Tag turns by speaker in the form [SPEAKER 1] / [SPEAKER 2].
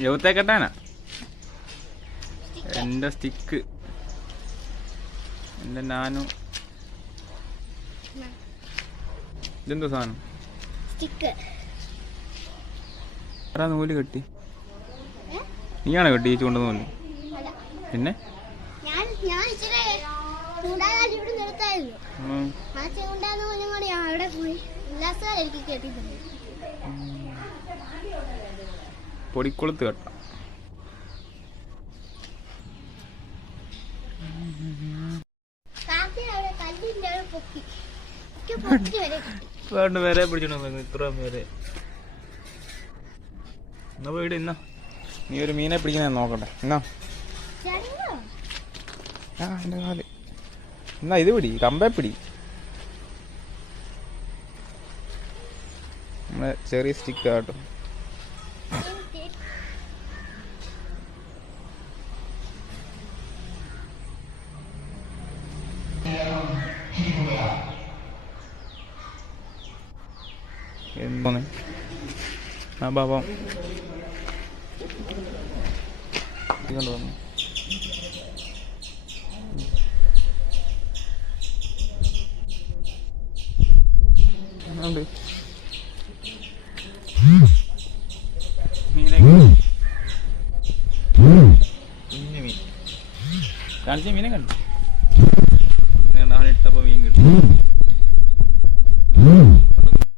[SPEAKER 1] യവത്തെ കെട്ടാനാ? എന്റെ സ്റ്റിക്ക്. എന്റെ നാനു. ഇതെന്തോ സാധനം?
[SPEAKER 2] സ്റ്റിക്ക്.
[SPEAKER 1] ആരാ നൂൽ കെട്ടി? നീയാണോ കെട്ടി ചൂണ്ട നൂൽ?
[SPEAKER 2] അല്ല.
[SPEAKER 1] പിന്നെ?
[SPEAKER 2] ഞാൻ ഞാൻ
[SPEAKER 1] പൊടിക്കുളത്ത് കെട്ടാം.
[SPEAKER 2] വരെ
[SPEAKER 1] വേണ്ട വരെ പിടിച്ചോണ്ട് ഇത്ര പേരെ എന്നാ പോയിട്ട് ഇന്നാ. നീ ഒരു മീനെ പിടിക്കുന്ന നോക്കട്ടെ. എന്നാ ആ എന്റെ കാൽ. എന്നാ ഇത് പിടി കമ്പേ പിടി. നമ്മളെ ചെറിയ സ്റ്റിക്ക് കേട്ടോ. എന്തോന്ന് ആ ഉണ്ട്. കാണിച്ച മീനെ കണ്ടു അവനിട്ടപ്പോ മീൻ കിട്ടും.